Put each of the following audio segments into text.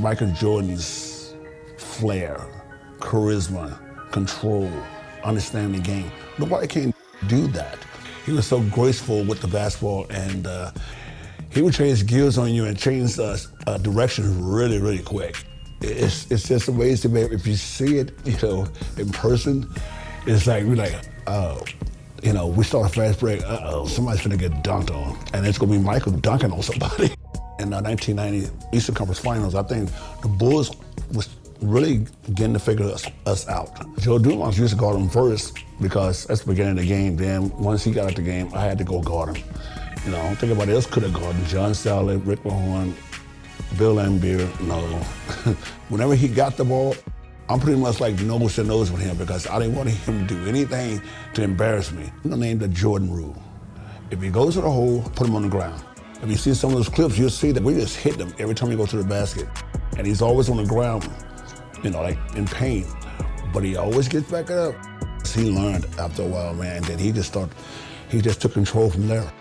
Michael Jordan's flair, charisma, control, understanding the game. Nobody can do that. He was so graceful with the basketball, and he would change gears on you and change direction really, really quick. It's just amazing, man. If you see it, in person, it's like, we're like, oh, we start a fast break, somebody's gonna get dunked on, and it's gonna be Michael dunking on somebody. In the 1990 Eastern Conference Finals, I think the Bulls was really getting to figure us out. Joe Dumars used to guard him first because that's the beginning of the game. Then once he got out the game, I had to go guard him. I don't think anybody else could have guarded him. John Sally, Rick Mahorn, Bill Laimbeer, no. Whenever he got the ball, I'm pretty much like nose to nose with him because I didn't want him to do anything to embarrass me. I named the Jordan rule. If he goes to the hole, put him on the ground. If you see some of those clips, you'll see that we just hit him every time we go to the basket. And he's always on the ground, like in pain. But he always gets back up. He learned after a while, man, that he just took control from there.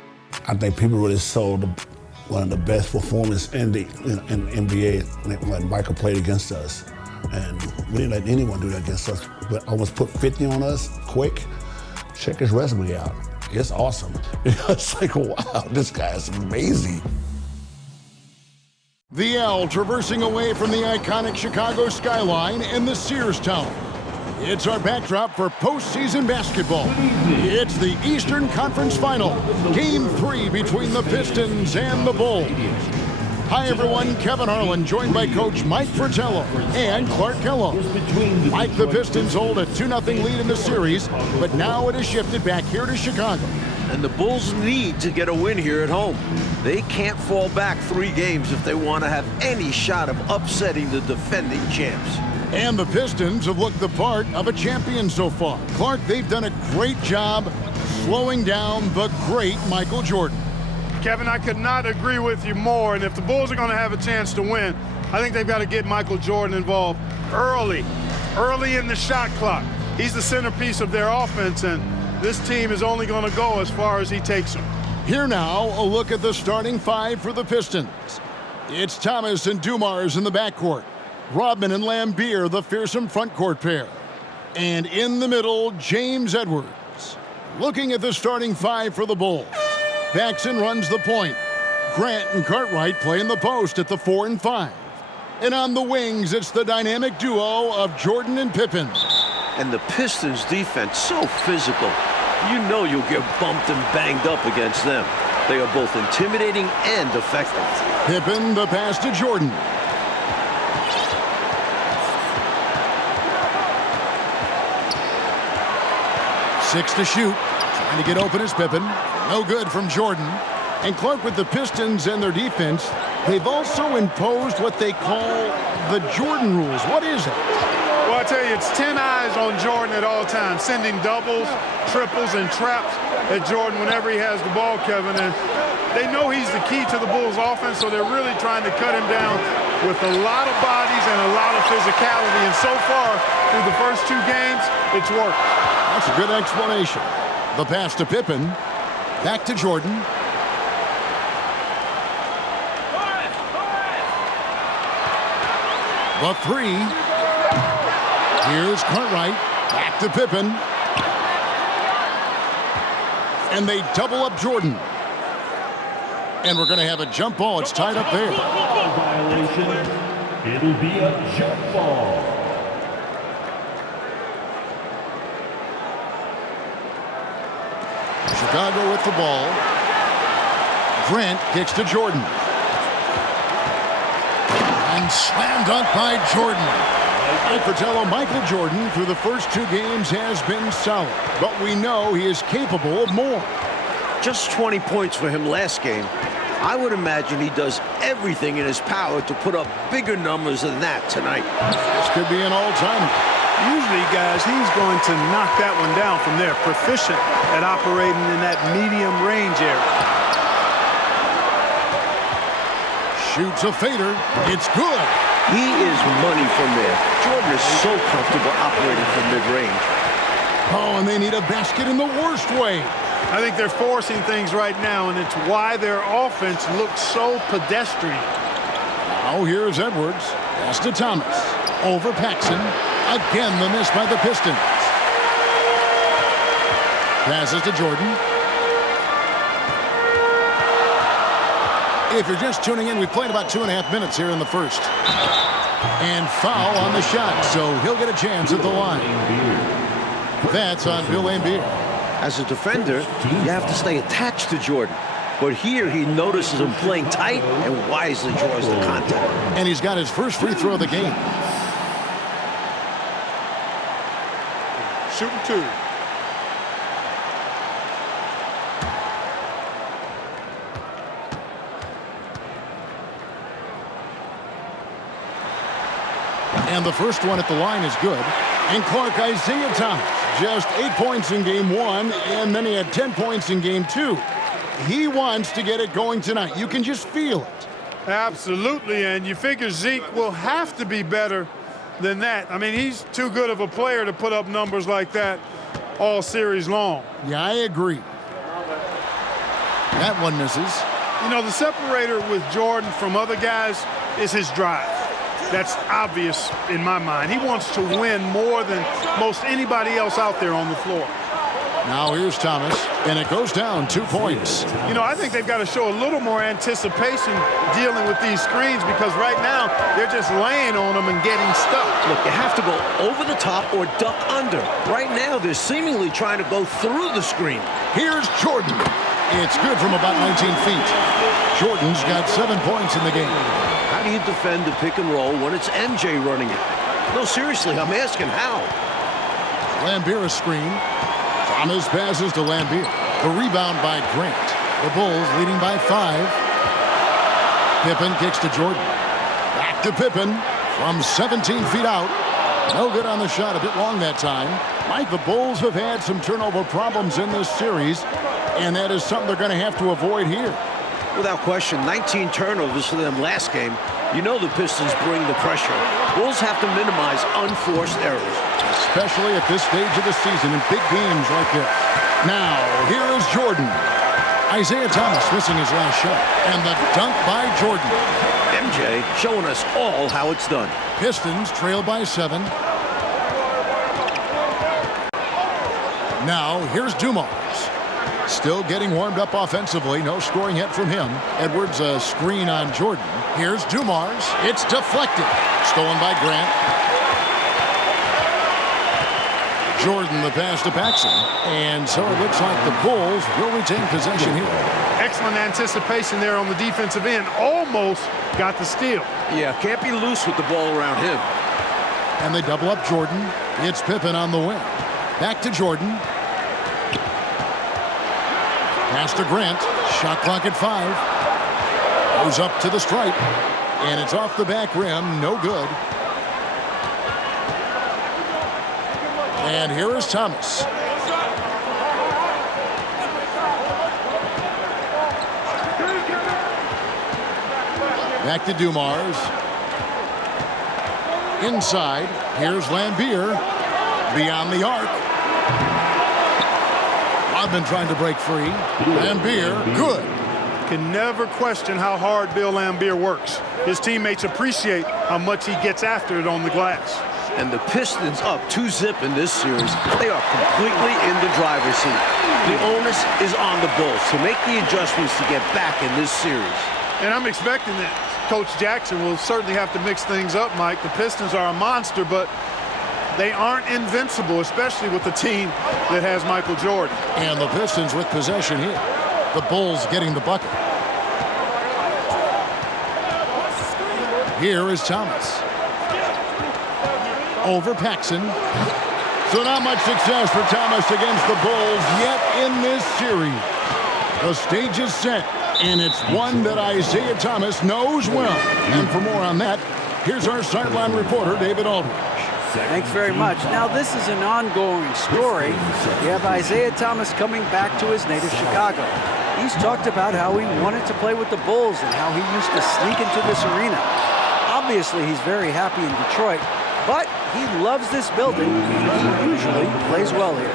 I think people really saw one of the best performances in the NBA when Michael played against us. And we didn't let anyone do that against us. But almost put 50 on us quick. Check his resume out. It's awesome. It's like, wow, this guy is amazing. The L traversing away from the iconic Chicago skyline and the Sears Tower. It's our backdrop for postseason basketball. It's the Eastern Conference Final, Game 3 between the Pistons and the Bulls. Hi, everyone. Kevin Harlan, joined by Coach Mike Fratello and Clark Kellogg. Mike, the Pistons hold a 2-0 lead in the series, but now it has shifted back here to Chicago. And the Bulls need to get a win here at home. They can't fall back 3 games if they want to have any shot of upsetting the defending champs. And the Pistons have looked the part of a champion so far. Clark, they've done a great job slowing down the great Michael Jordan. Kevin, I could not agree with you more. And if the Bulls are going to have a chance to win, I think they've got to get Michael Jordan involved early in the shot clock. He's the centerpiece of their offense, and this team is only going to go as far as he takes them. Here now, a look at the starting 5 for the Pistons. It's Thomas and Dumars in the backcourt. Rodman and Laimbeer, the fearsome front court pair. And in the middle, James Edwards. Looking at the starting 5 for the Bulls. Paxson runs the point. Grant and Cartwright play in the post at the 4 and 5. And on the wings, it's the dynamic duo of Jordan and Pippen. And the Pistons defense, so physical. You'll get bumped and banged up against them. They are both intimidating and effective. Pippen, the pass to Jordan. Six to shoot. Trying to get open is Pippen. No good from Jordan. And Clark, with the Pistons and their defense, they've also imposed what they call the Jordan rules. What is it? Well, I tell you, it's 10 eyes on Jordan at all times, sending doubles, triples, and traps at Jordan whenever he has the ball, Kevin. And they know he's the key to the Bulls' offense, so they're really trying to cut him down with a lot of bodies and a lot of physicality. And so far, through the first 2 games, it's worked. That's a good explanation. The pass to Pippen. Back to Jordan. The 3. Here's Cartwright. Back to Pippen. And they double up Jordan. And we're going to have a jump ball. It's tied up there. Violation. It'll be a jump ball. Chicago with the ball. Grant kicks to Jordan. And slam dunk by Jordan. Mike Fratello, Michael Jordan, through the first 2 games, has been solid. But we know he is capable of more. Just 20 points for him last game. I would imagine he does everything in his power to put up bigger numbers than that tonight. This could be an all-timer. Usually, guys, he's going to knock that one down from there. Proficient at operating in that medium range area. Shoots a fader. It's good. He is money from there. Jordan is so comfortable operating from mid-range. Oh, and they need a basket in the worst way. I think they're forcing things right now, and it's why their offense looks so pedestrian. Now here's Edwards. Pass to Thomas. Over Paxson. Again, the miss by the Pistons. Passes to Jordan. If you're just tuning in, we've played about 2.5 minutes here in the first. And foul on the shot, so he'll get a chance at the line. That's on Bill Laimbeer. As a defender, you have to stay attached to Jordan. But here he notices him playing tight and wisely draws the contact. And he's got his first free throw of the game. Shooting 2. And the first one at the line is good. And Clark, Isaiah Thomas, just 8 points in game 1, and then he had 10 points in game 2. He wants to get it going tonight. You can just feel it. Absolutely, and you figure Zeke will have to be better than that. I mean, he's too good of a player to put up numbers like that all series long. Yeah, I agree. That one misses. You know, the separator with Jordan from other guys is his drive. That's obvious in my mind. He wants to win more than most anybody else out there on the floor. Now here's Thomas, and it goes down 2 points. You know, I think they've got to show a little more anticipation dealing with these screens because right now they're just laying on them and getting stuck. Look, you have to go over the top or duck under. Right now, they're seemingly trying to go through the screen. Here's Jordan. It's good from about 19 feet. Jordan's got 7 points in the game. How do you defend the pick and roll when it's MJ running it? No, seriously, I'm asking how. Laimbeer screen. Thomas passes to Laimbeer. The rebound by Grant. The Bulls leading by 5. Pippen kicks to Jordan. Back to Pippen from 17 feet out. No good on the shot, a bit long that time. Mike, the Bulls have had some turnover problems in this series, and that is something they're going to have to avoid here. Without question, 19 turnovers for them last game. You know the Pistons bring the pressure. Bulls have to minimize unforced errors. Especially at this stage of the season in big games like this. Now, here is Jordan. Isaiah Thomas missing his last shot. And the dunk by Jordan. MJ showing us all how it's done. Pistons trail by 7. Now, here's Dumars. Still getting warmed up offensively. No scoring yet from him. Edwards a screen on Jordan. Here's Dumars. It's deflected. Stolen by Grant. Jordan the pass to Paxson. And so it looks like the Bulls will retain possession here. Excellent anticipation there on the defensive end. Almost got the steal. Yeah, can't be loose with the ball around him. And they double up Jordan. It's Pippen on the wing. Back to Jordan. Pass to Grant. Shot clock at 5. Goes up to the stripe. And it's off the back rim. No good. And here is Thomas. Back to Dumars. Inside. Here's Laimbeer. Beyond the arc. Rodman trying to break free. Laimbeer, good. Can never question how hard Bill Laimbeer works. His teammates appreciate how much he gets after it on the glass. And the Pistons up 2-0 in this series. They are completely in the driver's seat. The onus is on the Bulls to make the adjustments to get back in this series. And I'm expecting that Coach Jackson will certainly have to mix things up, Mike. The Pistons are a monster, but they aren't invincible, especially with the team that has Michael Jordan. And the Pistons with possession here. The Bulls getting the bucket. Here is Thomas. Over Paxson. So not much success for Thomas against the Bulls yet in this series. The stage is set, and it's one that Isaiah Thomas knows well. And for more on that, here's our sideline reporter, David Aldridge. Thanks very much. Now, this is an ongoing story. You have Isaiah Thomas coming back to his native Chicago. He's talked about how he wanted to play with the Bulls and how he used to sneak into this arena. Obviously, he's very happy in Detroit, but he loves this building. He usually plays well here.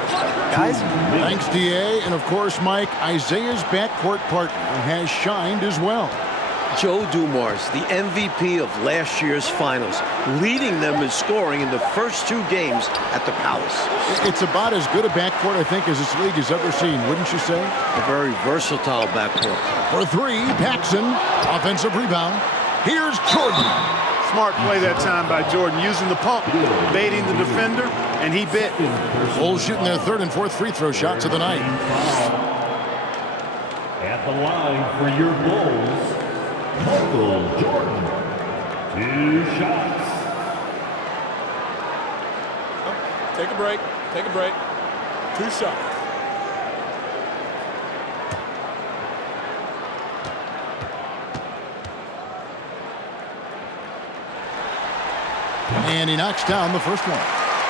Guys? Thanks, D.A. And, of course, Mike, Isaiah's backcourt partner has shined as well. Joe Dumars, the MVP of last year's finals, leading them in scoring in the first 2 games at the Palace. It's about as good a backcourt, I think, as this league has ever seen, wouldn't you say? A very versatile backcourt. For 3, Paxson, offensive rebound. Here's Jordan. Smart play that time by Jordan, using the pump, baiting the defender, and he bit. Bulls shooting their 3rd and 4th free throw shots of the night. At the line for your Bulls, Michael Jordan. 2 shots. Take a break. Take a break. 2 shots. And he knocks down the first one.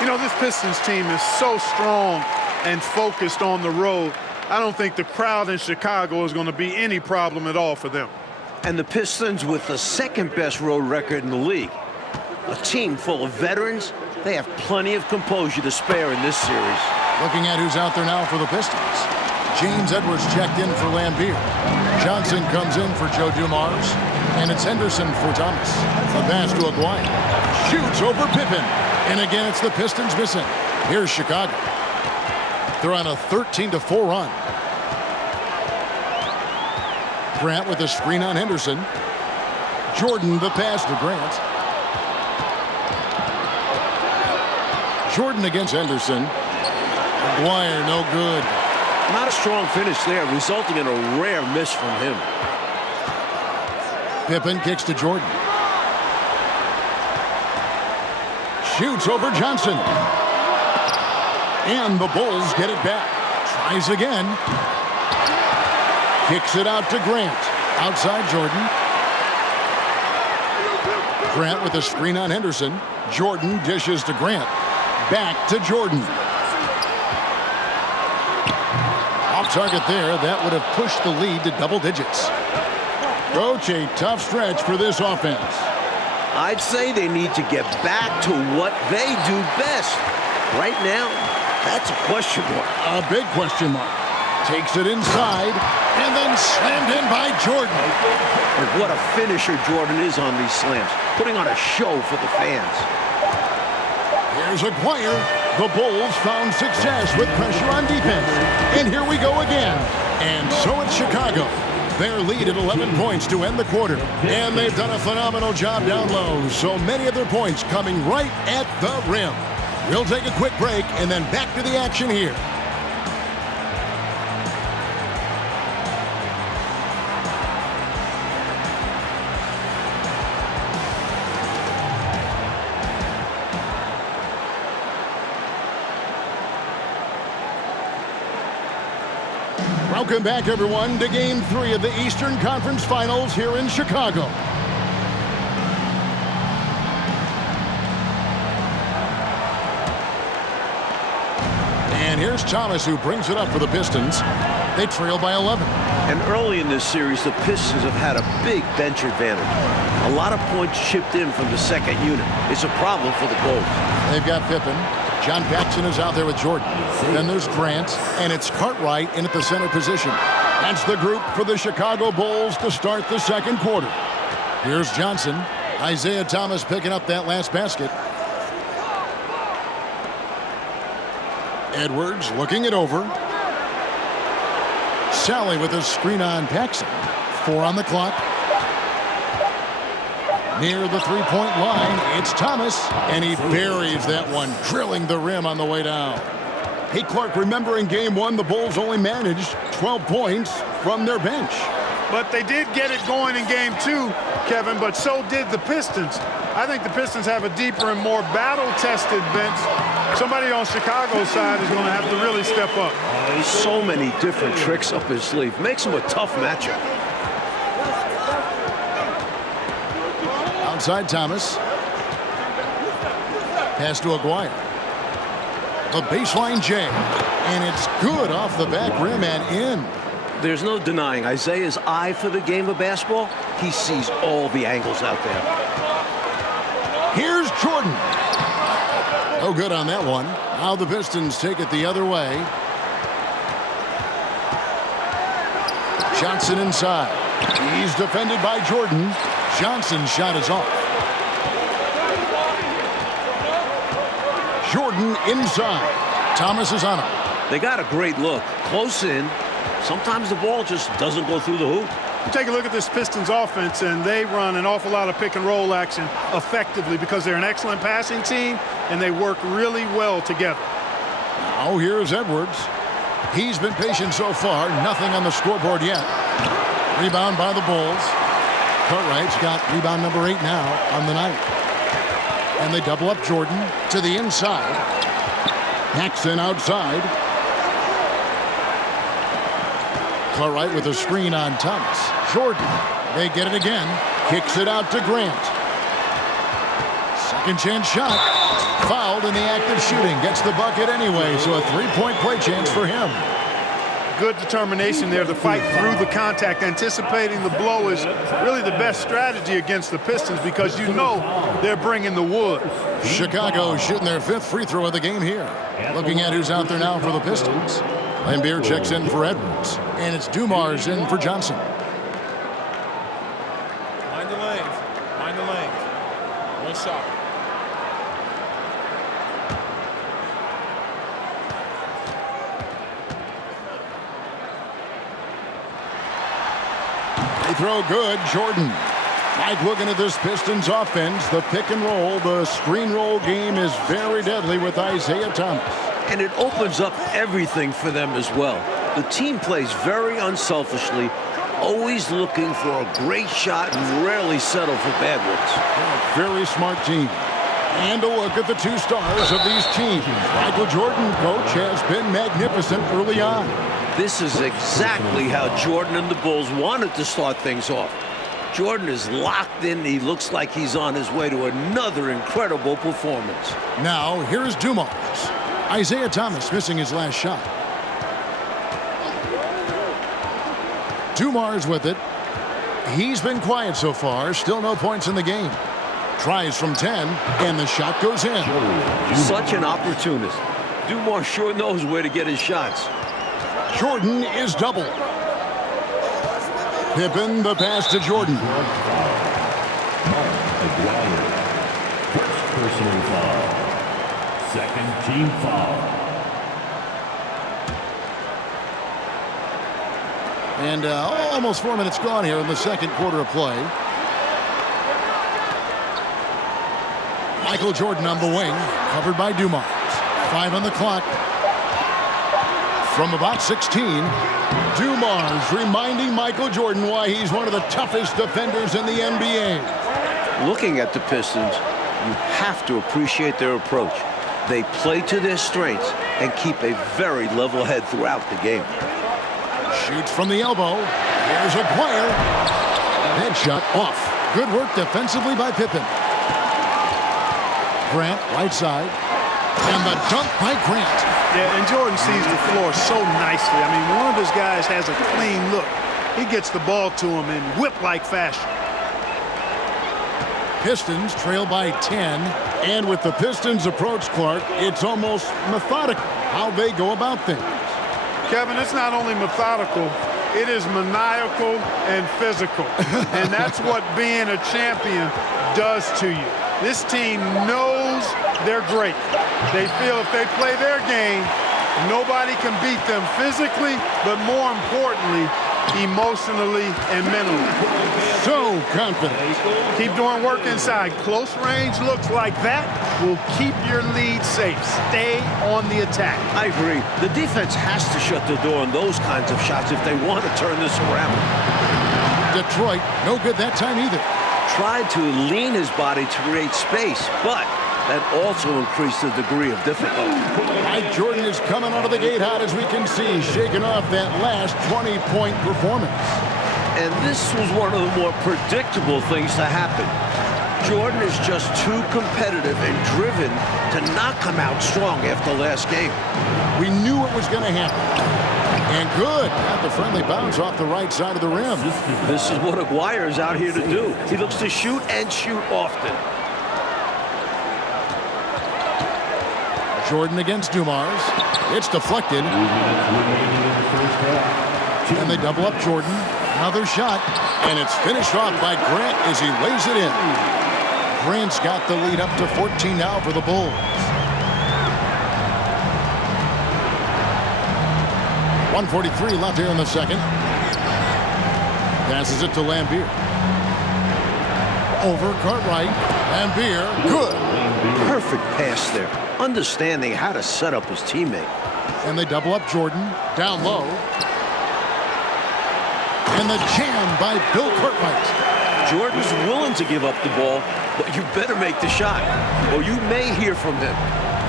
You know, this Pistons team is so strong and focused on the road. I don't think the crowd in Chicago is going to be any problem at all for them. And the Pistons with the 2nd best road record in the league. A team full of veterans, they have plenty of composure to spare in this series. Looking at who's out there now for the Pistons. James Edwards checked in for Lambeer. Johnson comes in for Joe Dumars. And it's Henderson for Thomas. The pass to Aguirre. Shoots over Pippen. And again, it's the Pistons missing. Here's Chicago. They're on a 13-4 run. Grant with a screen on Henderson. Jordan the pass to Grant. Jordan against Henderson. Aguirre no good. Not a strong finish there, resulting in a rare miss from him. Pippen kicks to Jordan. Shoots over Johnson. And the Bulls get it back. Tries again. Kicks it out to Grant. Outside Jordan. Grant with a screen on Henderson. Jordan dishes to Grant. Back to Jordan. Off target there. That would have pushed the lead to double digits. Coach, a tough stretch for this offense. I'd say they need to get back to what they do best. Right now, that's a question mark. A big question mark. Takes it inside and then slammed in by Jordan. And what a finisher Jordan is on these slams, putting on a show for the fans. Here's Aguirre. The Bulls found success with pressure on defense. And here we go again. And so it's Chicago. Their lead at 11 points to end the quarter. And they've done a phenomenal job down low. So many of their points coming right at the rim. We'll take a quick break and then back to the action here. Welcome back, everyone, to Game 3 of the Eastern Conference Finals here in Chicago. And here's Thomas, who brings it up for the Pistons. They trail by 11. And early in this series, the Pistons have had a big bench advantage. A lot of points chipped in from the second unit. It's a problem for the Bulls. They've got Pippen. John Paxson is out there with Jordan. Then there's Grant, and it's Cartwright in at the center position. That's the group for the Chicago Bulls to start the second quarter. Here's Johnson. Isaiah Thomas picking up that last basket. Edwards looking it over. Sally with a screen on Paxson. 4 on the clock. Near the three-point line, it's Thomas, and he buries that one, drilling the rim on the way down. Hey, Clark, remember in Game 1, the Bulls only managed 12 points from their bench. But they did get it going in Game 2, Kevin, but so did the Pistons. I think the Pistons have a deeper and more battle-tested bench. Somebody on Chicago's side is going to have to really step up. So many different tricks up his sleeve. Makes him a tough matchup. Outside Thomas. Pass to Aguirre. The baseline J. And it's good off the back rim and in. There's no denying Isaiah's eye for the game of basketball. He sees all the angles out there. Here's Jordan. No good on that one. Now the Pistons take it the other way. Johnson inside. He's defended by Jordan. Johnson's shot is off. Jordan inside. Thomas is on him. They got a great look. Close in. Sometimes the ball just doesn't go through the hoop. You take a look at this Pistons offense, and they run an awful lot of pick-and-roll action effectively because they're an excellent passing team, and they work really well together. Now here's Edwards. He's been patient so far. Nothing on the scoreboard yet. Rebound by the Bulls. Cartwright's got rebound number 8 now on the night. And they double up Jordan to the inside. Paxson outside. Cartwright with a screen on Thomas. Jordan, they get it again. Kicks it out to Grant. Second chance shot. Fouled in the act of shooting. Gets the bucket anyway, so a three-point play chance for him. Good determination there to fight through the contact. Anticipating the blow is really the best strategy against the Pistons because you know they're bringing the wood. Chicago shooting their 5th free throw of the game here. Looking at who's out there now for the Pistons. Lambeer checks in for Edwards. And it's Dumars in for Johnson. Mind the lanes. Mind the lanes. One shot. They throw good. Jordan. Mike looking at this Pistons offense. The pick and roll, the screen roll game is very deadly with Isaiah Thomas. And it opens up everything for them as well. The team plays very unselfishly, always looking for a great shot and rarely settle for bad ones. Very smart team. And a look at the 2 stars of these teams. Michael Jordan, coach, has been magnificent early on. This is exactly how Jordan and the Bulls wanted to start things off. Jordan is locked in. He looks like he's on his way to another incredible performance. Now, here's Dumars. Isaiah Thomas missing his last shot. Dumars with it. He's been quiet so far. Still no points in the game. Tries from 10, and the shot goes in. Such an opportunist. Dumars sure knows where to get his shots. Jordan is doubled. Pippen, the pass to Jordan. First personal foul. Second team foul. And almost 4 minutes gone here in the second quarter of play. Michael Jordan on the wing, covered by Dumars. 5 on the clock. From about 16, Dumars reminding Michael Jordan why he's one of the toughest defenders in the NBA. Looking at the Pistons, you have to appreciate their approach. They play to their strengths and keep a very level head throughout the game. Shoots from the elbow. Here's a player. Headshot off. Good work defensively by Pippen. Grant, right side. And the dunk by Grant. Yeah, and Jordan sees the floor so nicely. I mean, one of his guys has a clean look. He gets the ball to him in whip-like fashion. Pistons trail by 10. And with the Pistons' approach, Clark, it's almost methodical how they go about things. Kevin, it's not only methodical, it is maniacal and physical. And that's what being a champion does to you. This team knows they're great. They feel if they play their game, nobody can beat them physically, but more importantly, emotionally and mentally. So confident. Keep doing work inside. Close range looks like that will keep your lead safe. Stay on the attack. I agree. The defense has to shut the door on those kinds of shots if they want to turn this around. Detroit, no good that time either. Tried to lean his body to create space, but that also increased the degree of difficulty. Mike Jordan is coming out of the gate hot, as we can see, shaking off that last 20-point performance. And this was one of the more predictable things to happen. Jordan is just too competitive and driven to not come out strong after last game. We knew it was going to happen. And good. Got the friendly bounce off the right side of the rim. This is what Aguirre is out here to do. He looks to shoot and shoot often. Jordan against Dumars. It's deflected. And they double up Jordan. Another shot, and it's finished off by Grant as he lays it in. Grant's got the lead up to 14 now for the Bulls. 1:43 left here in the second. Passes it to Lambier. Over Cartwright. Lambier, good. Perfect pass there, understanding how to set up his teammate. And they double up Jordan, down low. And the jam by Bill Cartwright. Jordan's willing to give up the ball, but you better make the shot, or you may hear from him.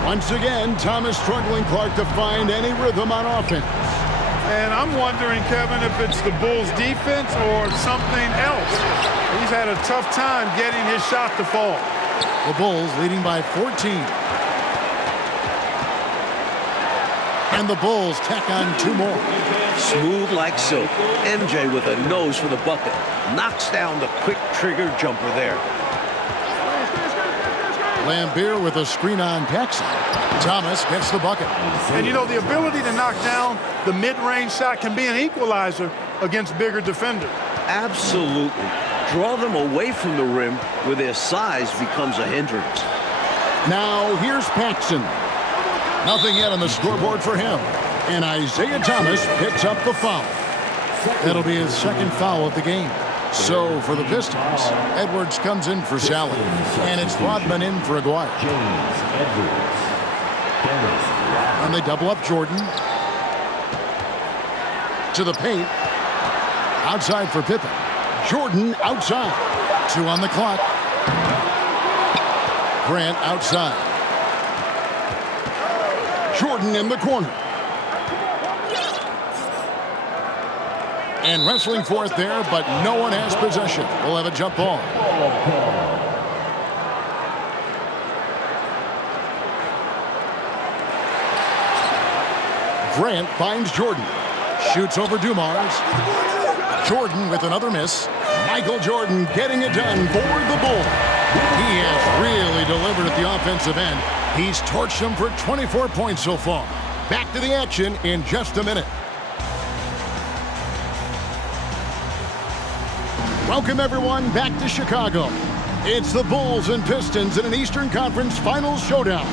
Once again, Thomas struggling Clark to find any rhythm on offense. And I'm wondering, Kevin, if it's the Bulls' defense or something else. He's had a tough time getting his shot to fall. The Bulls leading by 14. And the Bulls tack on 2 more. Smooth like silk. MJ with a nose for the bucket. Knocks down the quick trigger jumper there. Lambier with a screen on Paxson. Thomas gets the bucket. And you know, the ability to knock down the mid-range shot can be an equalizer against bigger defenders. Absolutely. Draw them away from the rim where their size becomes a hindrance. Now here's Paxson. Nothing yet on the scoreboard for him. And Isaiah Thomas picks up the foul. That'll be his second foul of the game. So for the Pistons, Edwards comes in for Sally. And it's Rodman in for Aguirre. And they double up Jordan. To the paint. Outside for Pippen. Jordan outside. 2 on the clock. Grant outside. Jordan in the corner. And wrestling for it there, but no one has possession. We'll have a jump ball. Grant finds Jordan. Shoots over Dumars. Jordan with another miss. Michael Jordan getting it done for the Bulls. He has really delivered at the offensive end. He's torched them for 24 points so far. Back to the action in just a minute. Welcome, everyone, back to Chicago. It's the Bulls and Pistons in an Eastern Conference Finals showdown.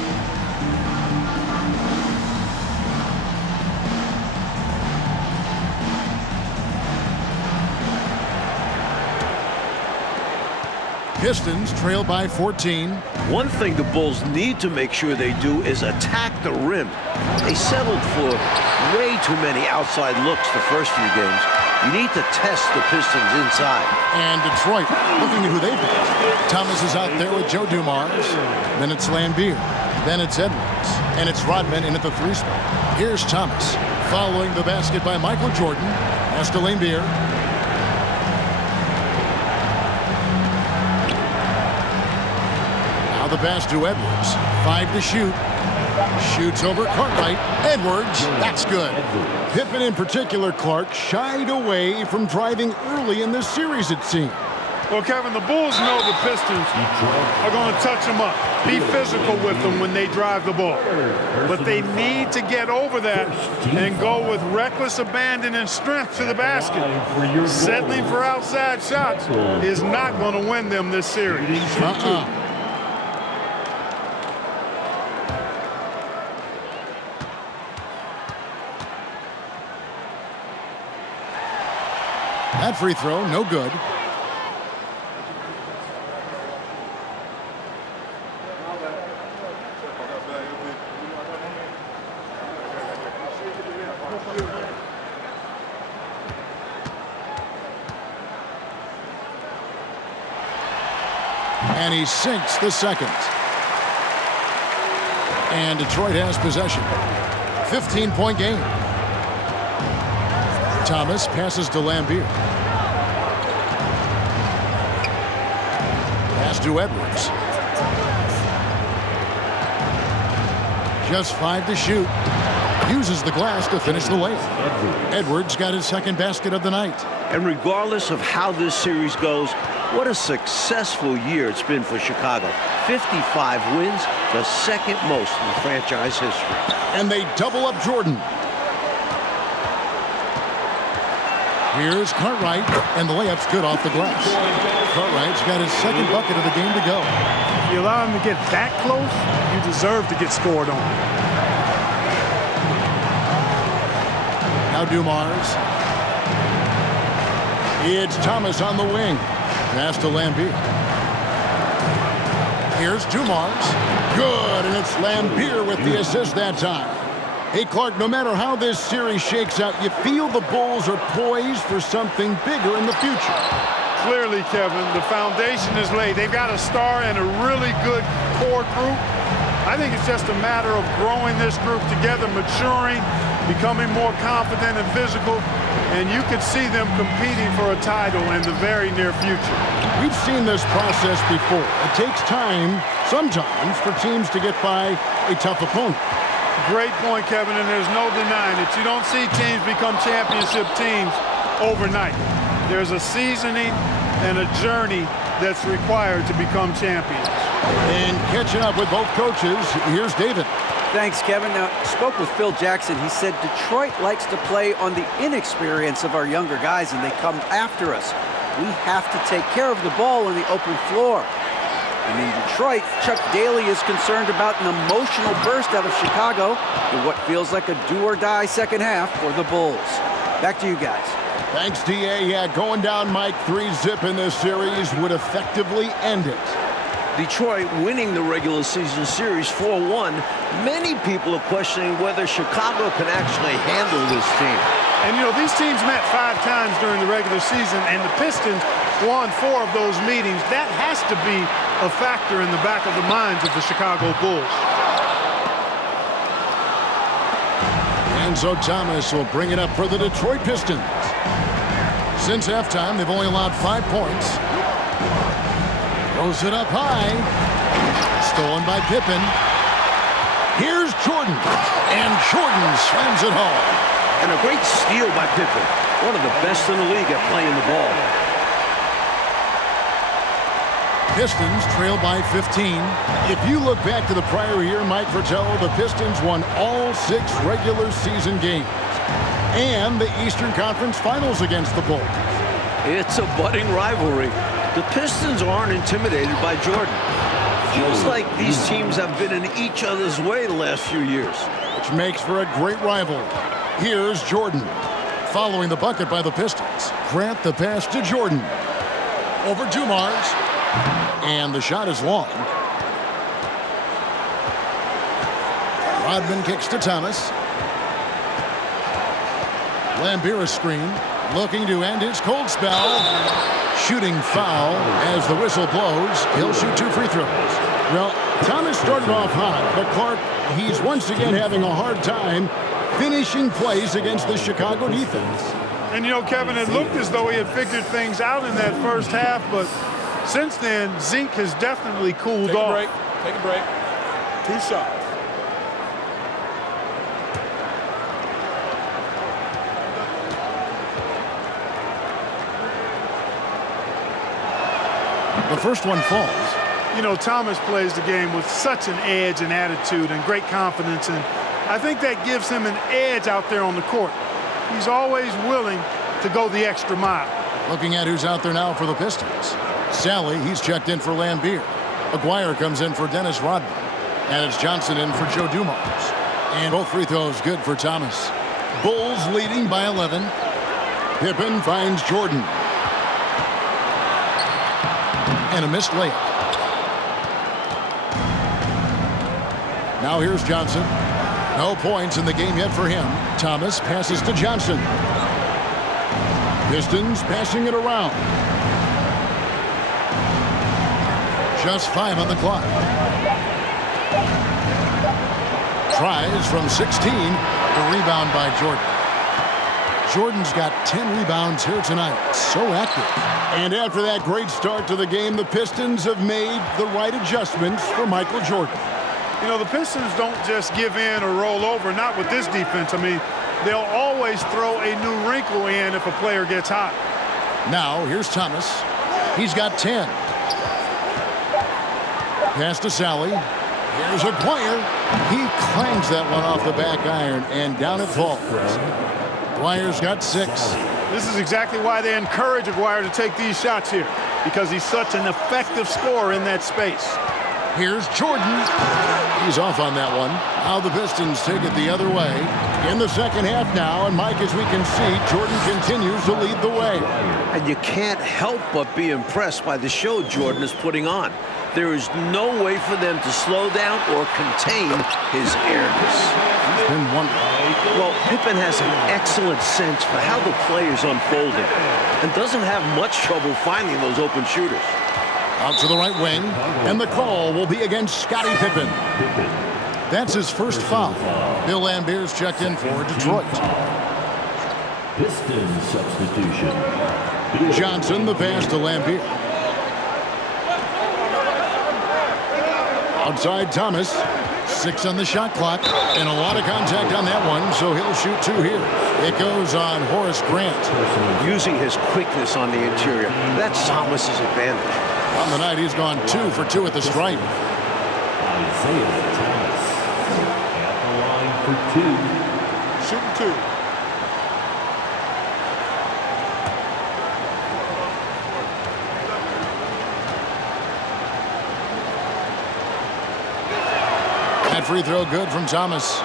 Pistons trail by 14. One thing the Bulls need to make sure they do is attack the rim. They settled for way too many outside looks the first few games. You need to test the Pistons inside. And Detroit looking at who they've got. Thomas is out there with Joe Dumars. Then it's Lambier. Then it's Edwards. And it's Rodman in at the 3 spot. Here's Thomas following the basket by Michael Jordan. Pass to Lambier. Now the pass to Edwards. 5 to shoot. Shoots over Cartwright. Edwards, that's good. Pippen in particular, Clark, shied away from driving early in this series, it seemed. Well, Kevin, the Bulls know the Pistons are going to touch them up, be physical with them when they drive the ball. But they need to get over that and go with reckless abandon and strength to the basket. Settling for outside shots is not going to win them this series. That free throw, no good. And he sinks the second. And Detroit has possession. 15-point game. Thomas passes to Lambier. Pass to Edwards. Just 5 to shoot. Uses the glass to finish the layup. Edwards got his second basket of the night. And regardless of how this series goes, what a successful year it's been for Chicago. 55 wins, the second most in franchise history. And they double up Jordan. Here's Cartwright, and the layup's good off the glass. Cartwright's got his second bucket of the game to go. If you allow him to get that close, you deserve to get scored on. Now Dumars. It's Thomas on the wing. Pass to Lambier. Here's Dumars. Good, and it's Lambier with the assist that time. Hey, Clark, no matter how this series shakes out, you feel the Bulls are poised for something bigger in the future. Clearly, Kevin, the foundation is laid. They've got a star and a really good core group. I think it's just a matter of growing this group together, maturing, becoming more confident and physical, and you could see them competing for a title in the very near future. We've seen this process before. It takes time, sometimes, for teams to get by a tough opponent. Great point, Kevin, and there's no denying it. You don't see teams become championship teams overnight. There's a seasoning and a journey that's required to become champions. And catching up with both coaches, here's David. Thanks, Kevin. Now, spoke with Phil Jackson. He said Detroit likes to play on the inexperience of our younger guys, and they come after us. We have to take care of the ball on the open floor. And in Detroit, Chuck Daly is concerned about an emotional burst out of Chicago in what feels like a do-or-die second half for the Bulls. Back to you guys. Thanks, D.A. Yeah, going down, Mike, 3-zip in this series would effectively end it. Detroit winning the regular season series 4-1. Many people are questioning whether Chicago can actually handle this team. And, you know, these teams met 5 times during the regular season, and the Pistons won 4 of those meetings. That has to be a factor in the back of the minds of the Chicago Bulls. Enzo Thomas will bring it up for the Detroit Pistons. Since halftime, they've only allowed 5 points. Throws it up high. Stolen by Pippen. Here's Jordan. And Jordan slams it home. And a great steal by Pippen. One of the best in the league at playing the ball. Pistons trail by 15. If you look back to the prior year, Mike Fratello, the Pistons won all 6 regular season games and the Eastern Conference Finals against the Bulls. It's a budding rivalry. The Pistons aren't intimidated by Jordan. Feels like these teams have been in each other's way the last few years. Which makes for a great rivalry. Here's Jordan. Following the bucket by the Pistons. Grant the pass to Jordan. Over Dumars. And the shot is long. Rodman kicks to Thomas. Lambier screen. Looking to end his cold spell. Shooting foul as the whistle blows. He'll shoot 2 free throws. Well, Thomas started off hot, but Clark, he's once again having a hard time finishing plays against the Chicago defense. And, you know, Kevin, it looked as though he had figured things out in that first half, but since then, Zeke has definitely cooled off. Take a break. 2 shots. The first one falls. You know, Thomas plays the game with such an edge and attitude and great confidence, and I think that gives him an edge out there on the court. He's always willing to go the extra mile. Looking at who's out there now for the Pistons. Sally, he's checked in for Lambier. Aguirre comes in for Dennis Rodman. And it's Johnson in for Joe Dumars. And both free throws good for Thomas. Bulls leading by 11. Pippen finds Jordan. And a missed layup. Now here's Johnson. No points in the game yet for him. Thomas passes to Johnson. Pistons passing it around. Just 5 on the clock. Tries from 16. The rebound by Jordan. Jordan's got 10 rebounds here tonight. So active. And after that great start to the game, the Pistons have made the right adjustments for Michael Jordan. You know, the Pistons don't just give in or roll over, not with this defense. I mean, they'll always throw a new wrinkle in if a player gets hot. Now, here's Thomas. He's got 10. Pass to Sally. Here's Aguirre. He clangs that one off the back iron, and down it falls. Aguirre's got 6. This is exactly why they encourage Aguirre to take these shots here, because he's such an effective scorer in that space. Here's Jordan. He's off on that one. Now the Pistons take it the other way. In the second half now, and Mike, as we can see, Jordan continues to lead the way. And you can't help but be impressed by the show Jordan is putting on. There is no way for them to slow down or contain his airness. He's been wonderful. Well, Pippen has an excellent sense for how the play is unfolding and doesn't have much trouble finding those open shooters. Out to the right wing, and the call will be against Scottie Pippen. That's his first foul. Bill Lambert's checked in for Detroit. Pistons substitution. Johnson, the pass to Lambert. Outside Thomas. 6 on the shot clock, and a lot of contact on that one, so he'll shoot 2 here. It goes on Horace Grant. Using his quickness on the interior, that's Thomas's advantage. On the night, he's gone 2 for 2 at the stripe. Isaiah Thomas at the line for 2. Shooting 2. That free throw good from Thomas.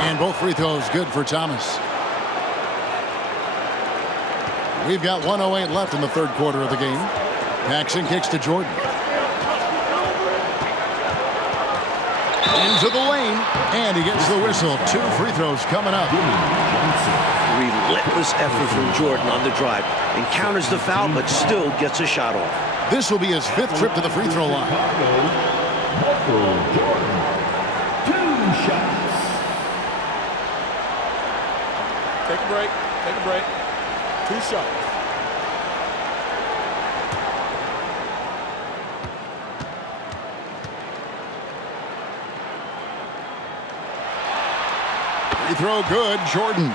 And both free throws good for Thomas. We've got 1:08 left in the third quarter of the game. Paxson kicks to Jordan. Into the lane, and he gets the whistle. 2 free throws coming up. Relentless effort from Jordan on the drive. Encounters the foul, but still gets a shot off. This will be his 5th trip to the free throw line. Michael Jordan. 2 shots. Take a break. Take a break. 2 shots. Free throw good, Jordan.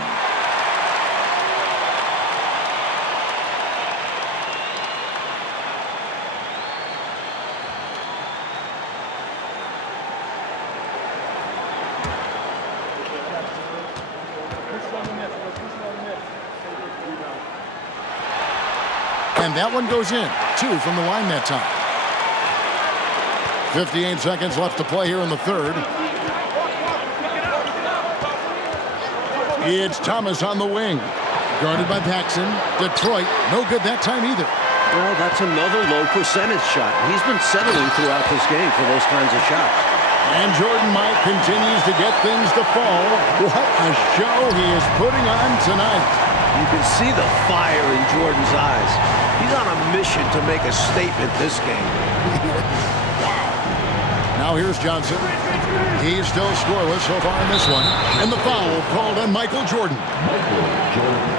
And that one goes in. 2 from the line that time. 58 seconds left to play here in the third. It's Thomas on the wing. Guarded by Paxson. Detroit, no good that time either. Well, that's another low percentage shot. He's been settling throughout this game for those kinds of shots. And Jordan Mike continues to get things to fall. What a show he is putting on tonight. You can see the fire in Jordan's eyes. He's on a mission to make a statement this game. Now here's Johnson. He's still scoreless so far in this one. And the foul called on Michael Jordan.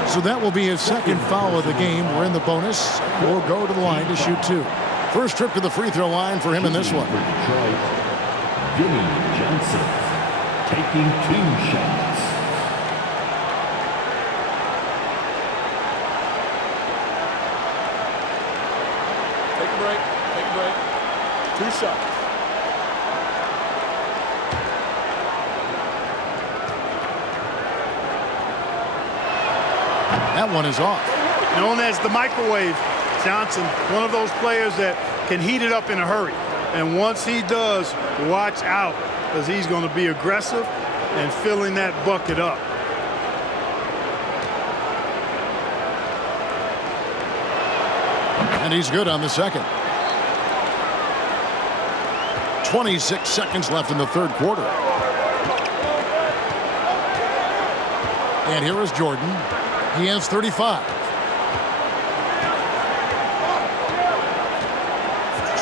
So that will be his second foul of the game. We're in the bonus. We'll go to the line to shoot 2. First trip to the free throw line for him in this one. Vinny Johnson taking 2 shots. Take a break. Take a break. 2 shots. That one is off. Known as the microwave, Johnson, one of those players that can heat it up in a hurry. And once he does, watch out, because he's going to be aggressive and filling that bucket up. And he's good on the second. 26 seconds left in the third quarter. And here is Jordan. He has 35.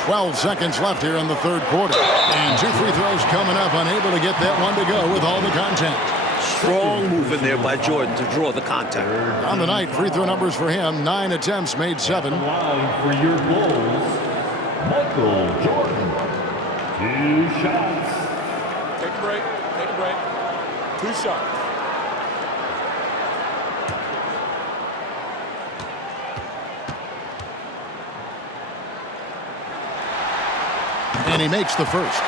12 seconds left here in the third quarter. And 2 free throws coming up, unable to get that one to go with all the contact. Strong move in there by Jordan to draw the contact. On the night, free throw numbers for him, 9 attempts, made 7. Line for your Bulls, Michael Jordan. 2 shots. Take a break. Take a break. 2 shots. And he makes the first.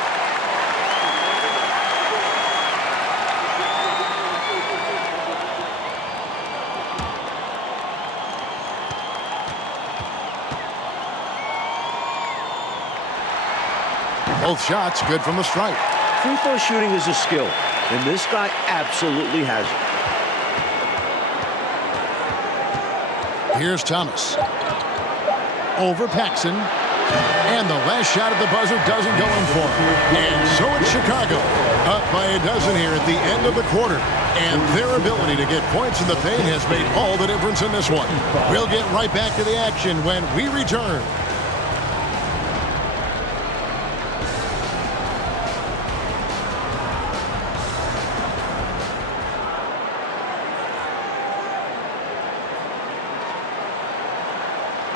Both shots good from the stripe. Free throw shooting is a skill, and this guy absolutely has it. Here's Thomas. Over Paxson. And the last shot at the buzzer doesn't go in for him. And so it's Chicago. Up by a dozen here at the end of the quarter. And their ability to get points in the paint has made all the difference in this one. We'll get right back to the action when we return.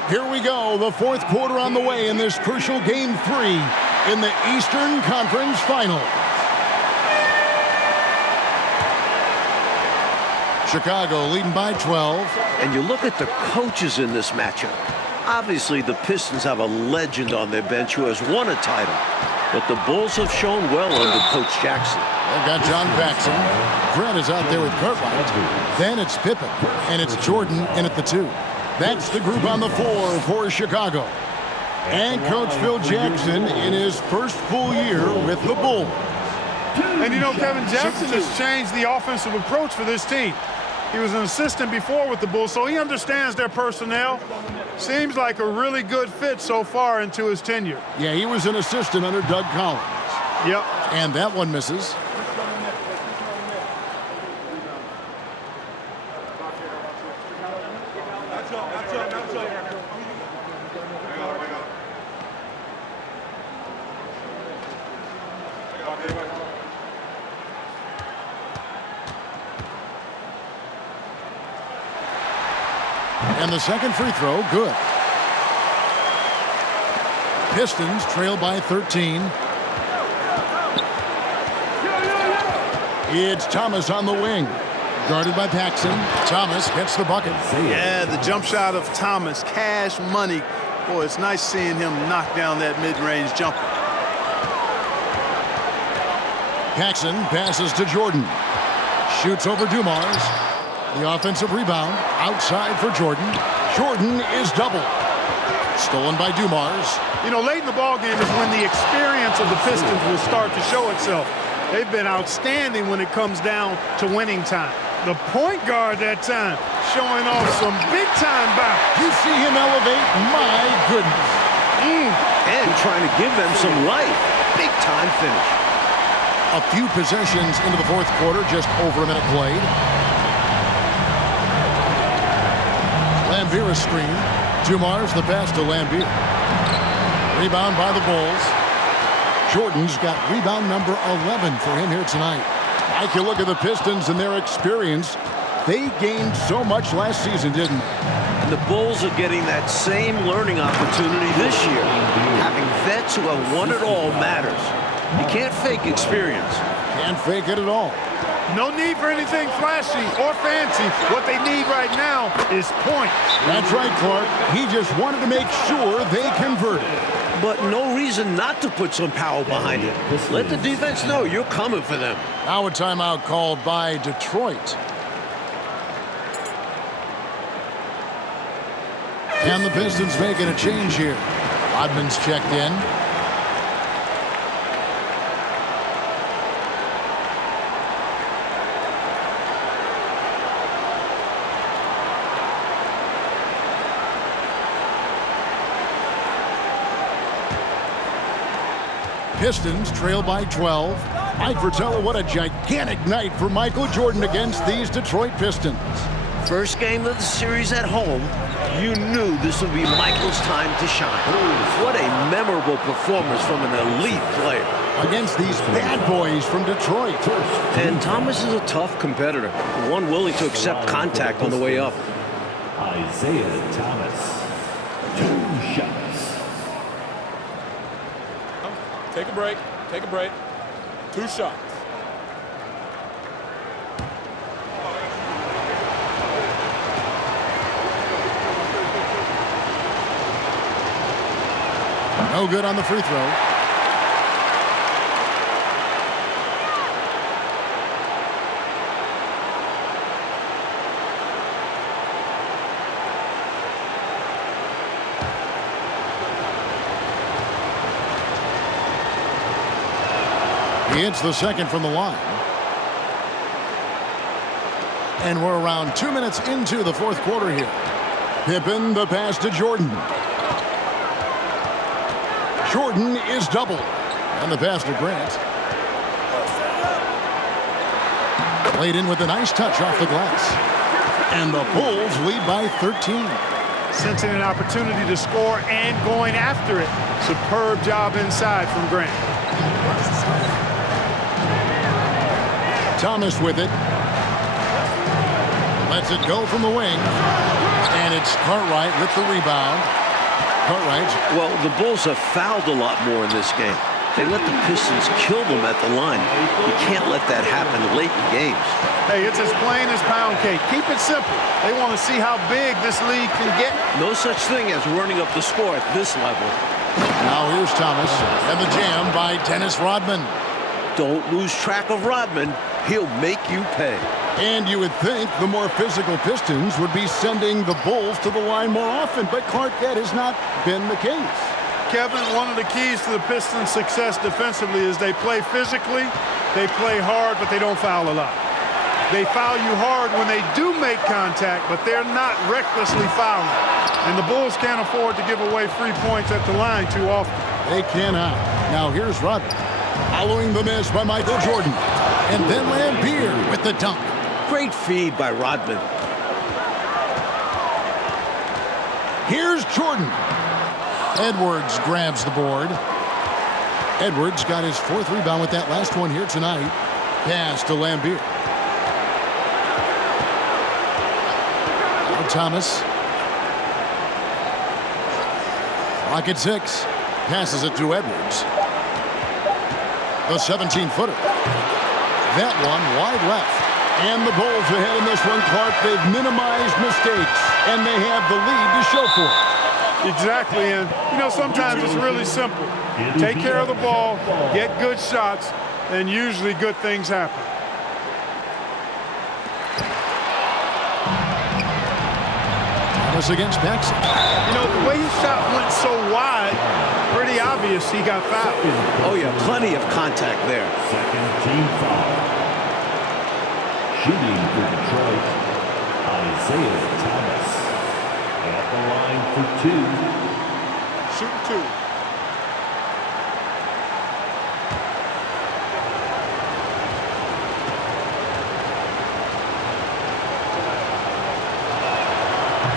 Here we go, the fourth quarter on the way in this crucial Game 3 in the Eastern Conference Finals. Chicago leading by 12. And you look at the coaches in this matchup. Obviously, the Pistons have a legend on their bench who has won a title. But the Bulls have shown well under Coach Jackson. They've got John Paxson. Grant is out there with Cartwright. Then it's Pippen, and it's Jordan in at the 2. That's the group on the floor for Chicago. And Coach Phil Jackson in his first full year with the Bulls. And you know, Kevin Jackson has changed the offensive approach for this team. He was an assistant before with the Bulls, so he understands their personnel. Seems like a really good fit so far into his tenure. Yeah, he was an assistant under Doug Collins. Yep. And that one misses. And the second free throw, good. Pistons trail by 13. It's Thomas on the wing. Guarded by Paxson. Thomas gets the bucket. Yeah, the jump shot of Thomas. Cash money. Boy, it's nice seeing him knock down that mid-range jumper. Paxson passes to Jordan. Shoots over Dumars. The offensive rebound outside for Jordan. Jordan is doubled. Stolen by Dumars. You know, late in the ballgame is when the experience of the Pistons will start to show itself. They've been outstanding when it comes down to winning time. The point guard that time showing off some big-time bounce. You see him elevate? My goodness. And trying to give them some life. Big-time finish. A few possessions into the fourth quarter, just over a minute played. Lambeer screen. Dumars the pass to Lambeer. Rebound by the Bulls. Jordan's got rebound number 11 for him here tonight. I can look at the Pistons and their experience. They gained so much last season, didn't they? And the Bulls are getting that same learning opportunity this year. Having vets who have won it all matters. You can't fake experience. Can't fake it at all. No need for anything flashy or fancy. What they need right now is points. That's right, Clark. He just wanted to make sure they converted. But no reason not to put some power behind it. Let the defense know you're coming for them. Now a timeout called by Detroit. And the Pistons making a change here. Rodman's checked in. Pistons trail by 12. Mike Fratello, what a gigantic night for Michael Jordan against these Detroit Pistons. First game of the series at home, you knew this would be Michael's time to shine. What a memorable performance from an elite player. Against these bad boys from Detroit. And Thomas is a tough competitor, one willing to accept contact on the way up. Isaiah Thomas. 2 shots. Take a break. Take a break. 2 shots. No good on the free throw. He hits the second from the line. And we're around 2 minutes into the fourth quarter here. Pippen, the pass to Jordan. Jordan is doubled. And the pass to Grant. Played in with a nice touch off the glass. And the Bulls lead by 13. Sensing an opportunity to score and going after it. Superb job inside from Grant. Thomas with it. Lets it go from the wing. And it's Cartwright with the rebound. Cartwright. Well, the Bulls have fouled a lot more in this game. They let the Pistons kill them at the line. You can't let that happen late in games. Hey, it's as plain as pound cake. Keep it simple. They want to see how big this league can get. No such thing as running up the score at this level. Now here's Thomas. And the jam by Dennis Rodman. Don't lose track of Rodman. He'll make you pay. And you would think the more physical Pistons would be sending the Bulls to the line more often. But Clark, that has not been the case. Kevin, one of the keys to the Pistons' success defensively is they play physically, they play hard, but they don't foul a lot. They foul you hard when they do make contact, but they're not recklessly fouling. And the Bulls can't afford to give away free points at the line too often. They cannot. Now here's Rodman. Following the miss by Michael Jordan. And then Lambeer with the dunk. Great feed by Rodman. Here's Jordan. Edwards grabs the board. Edwards got his fourth rebound with that last one here tonight. Pass to Lambeer. Now Thomas. Clock at 6. Passes it to Edwards. The 17-footer. That one wide left. And the Bulls ahead in this one, Clark. They've minimized mistakes, and they have the lead to show for it. Exactly, and you know, sometimes it's really simple. Take care of the ball, get good shots, and usually good things happen. Thomas against Paxson. You know, the way his shot went so wide, pretty obvious he got fouled. Oh, yeah, plenty of contact there. Second team foul. Shooting for Detroit, Isaiah Thomas. At the line for 2. Shoot 2.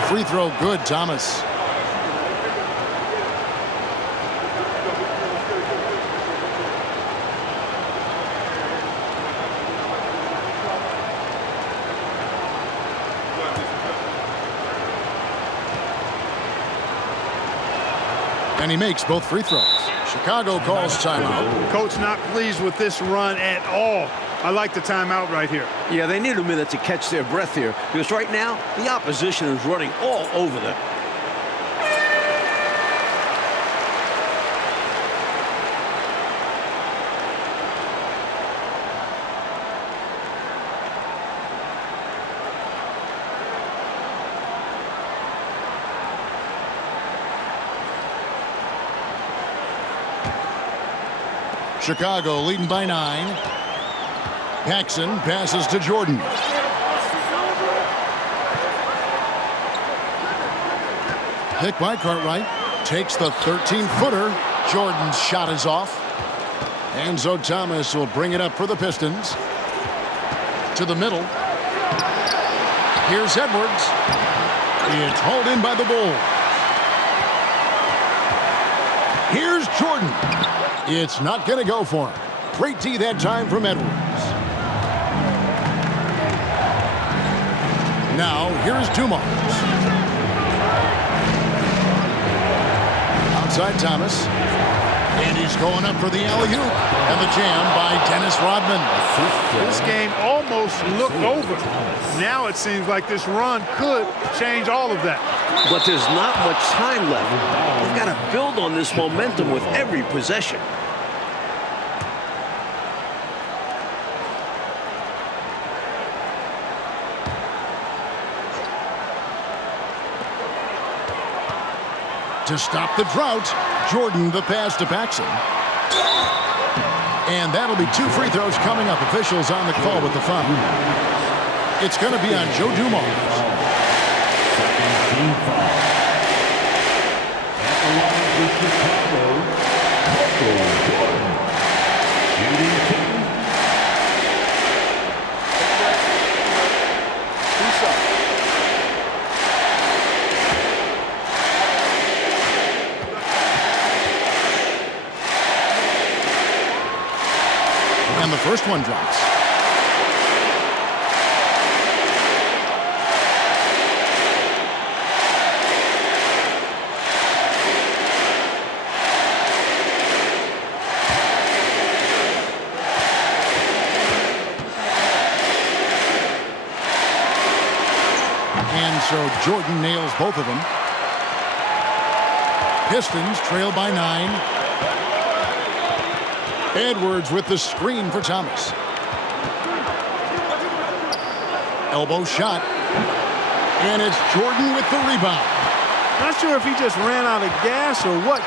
Free throw good, Thomas. And he makes both free throws. Chicago calls timeout. Coach not pleased with this run at all. I like the timeout right here. Yeah, they need a minute to catch their breath here, because right now, the opposition is running all over them. Chicago leading by 9. Paxson passes to Jordan. Pick by Cartwright. Takes the 13-footer. Jordan's shot is off. And so Thomas will bring it up for the Pistons. To the middle. Here's Edwards. It's hauled in by the Bulls. Here's Jordan. It's not going to go for him. Great D that time from Edwards. Now, here's Dumars. Outside Thomas. And he's going up for the alley-oop. And the jam by Dennis Rodman. This game almost looked over. Now it seems like this run could change all of that. But there's not much time left. They've got to build on this momentum with every possession. To stop the drought, Jordan the pass to Paxson. And that'll be 2 free throws coming up. Officials on the call with the foul. It's going to be on Joe Dumars. Team foul. At the line for Chicago, Michael Jordan. Shooting 2. And the first one drops. And so Jordan nails both of them. Pistons trail by 9. Edwards with the screen for Thomas. Elbow shot. And it's Jordan with the rebound. Not sure if he just ran out of gas or what.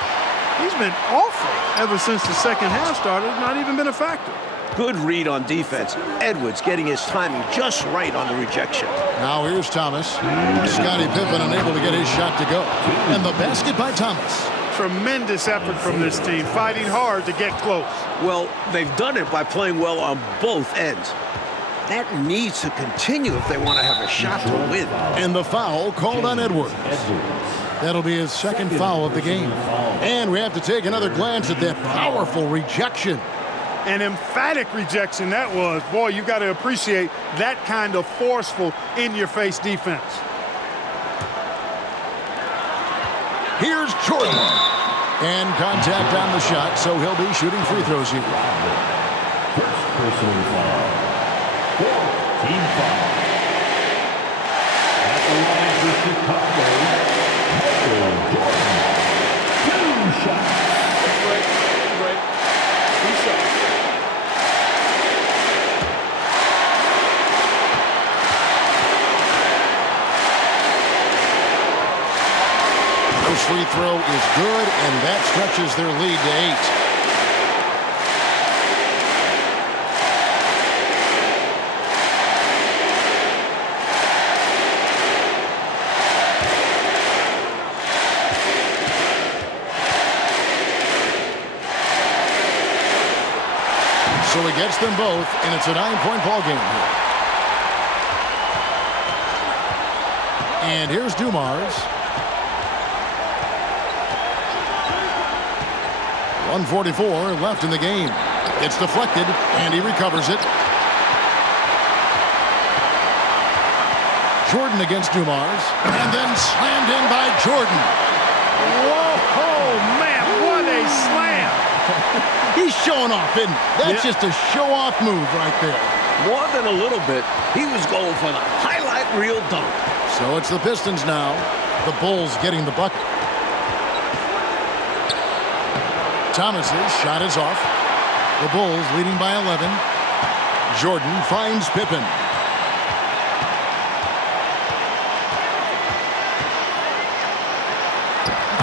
He's been awful ever since the second half started. Not even been a factor. Good read on defense. Edwards getting his timing just right on the rejection. Now here's Thomas. Scottie Pippen unable to get his shot to go. And the basket by Thomas. Tremendous effort from this team, fighting hard to get close. Well, they've done it by playing well on both ends. That needs to continue if they want to have a shot to win. And the foul called on Edwards. That'll be his second foul of the game. And we have to take another glance at that powerful rejection. An emphatic rejection that was. Boy, you got to appreciate that kind of forceful, in-your-face defense. Here's Jordan. And contact on the shot, so he'll be shooting free throws here. First personal foul. 4th team foul. At the line for Chicago, Michael Jordan. 2 shots. Break. 2 shots. First free throw is good, and that stretches their lead to 8. So he gets them both, and it's a 9-point ball game here. And here's Dumars. 1:44 left in the game. It's deflected, and he recovers it. Jordan against Dumars, and then slammed in by Jordan. Whoa, man, what a slam. He's showing off, isn't he? That's just a show-off move right there. More than a little bit, he was going for the highlight reel dunk. So it's the Pistons now. The Bulls getting the bucket. Thomas's shot is off. The Bulls leading by 11. Jordan finds Pippen.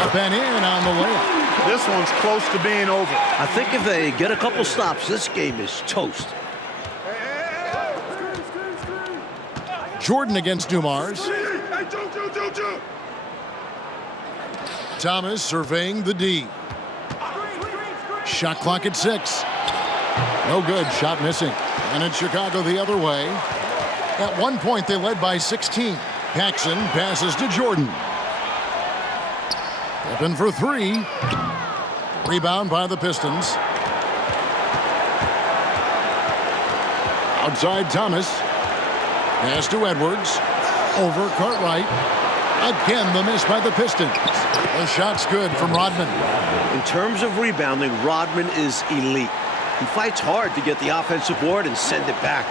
Up and in on the layup. This one's close to being over. I think if they get a couple stops, this game is toast. Jordan against Dumars. Thomas surveying the D. Shot clock at 6. No good. Shot missing. And it's Chicago the other way. At one point, they led by 16. Paxson passes to Jordan. Pippen for 3. Rebound by the Pistons. Outside Thomas. Pass to Edwards. Over Cartwright. Again, the miss by the Pistons. The shot's good from Rodman. In terms of rebounding, Rodman is elite. He fights hard to get the offensive board and send it back.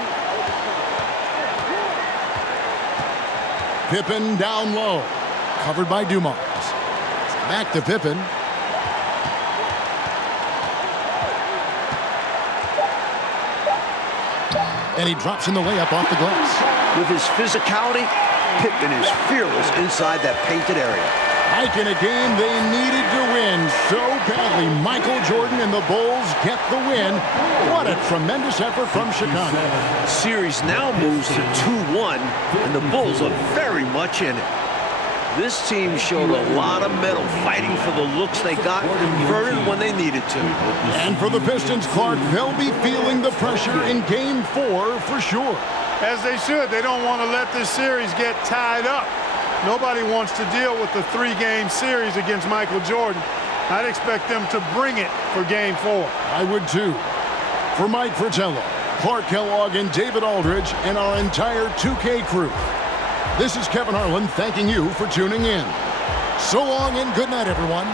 Pippen down low. Covered by Dumars. Back to Pippen. And he drops in the layup off the glass. With his physicality, Pippen is fearless inside that painted area. Like in a game they needed to win so badly. Michael Jordan and the Bulls get the win. What a tremendous effort from Chicago. Series now moves to 2-1, and the Bulls are very much in it. This team showed a lot of mettle fighting for the looks they got converted when they needed to. And for the Pistons, Clark, they'll be feeling the pressure in Game 4 for sure. As they should. They don't want to let this series get tied up. Nobody wants to deal with the 3-game series against Michael Jordan. I'd expect them to bring it for Game 4. I would too. For Mike Fratello, Clark Kellogg, and David Aldridge, and our entire 2K crew, this is Kevin Harlan thanking you for tuning in. So long and good night, everyone.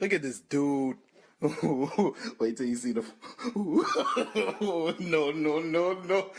Look at this dude. Wait till you see the. No, no, no, no.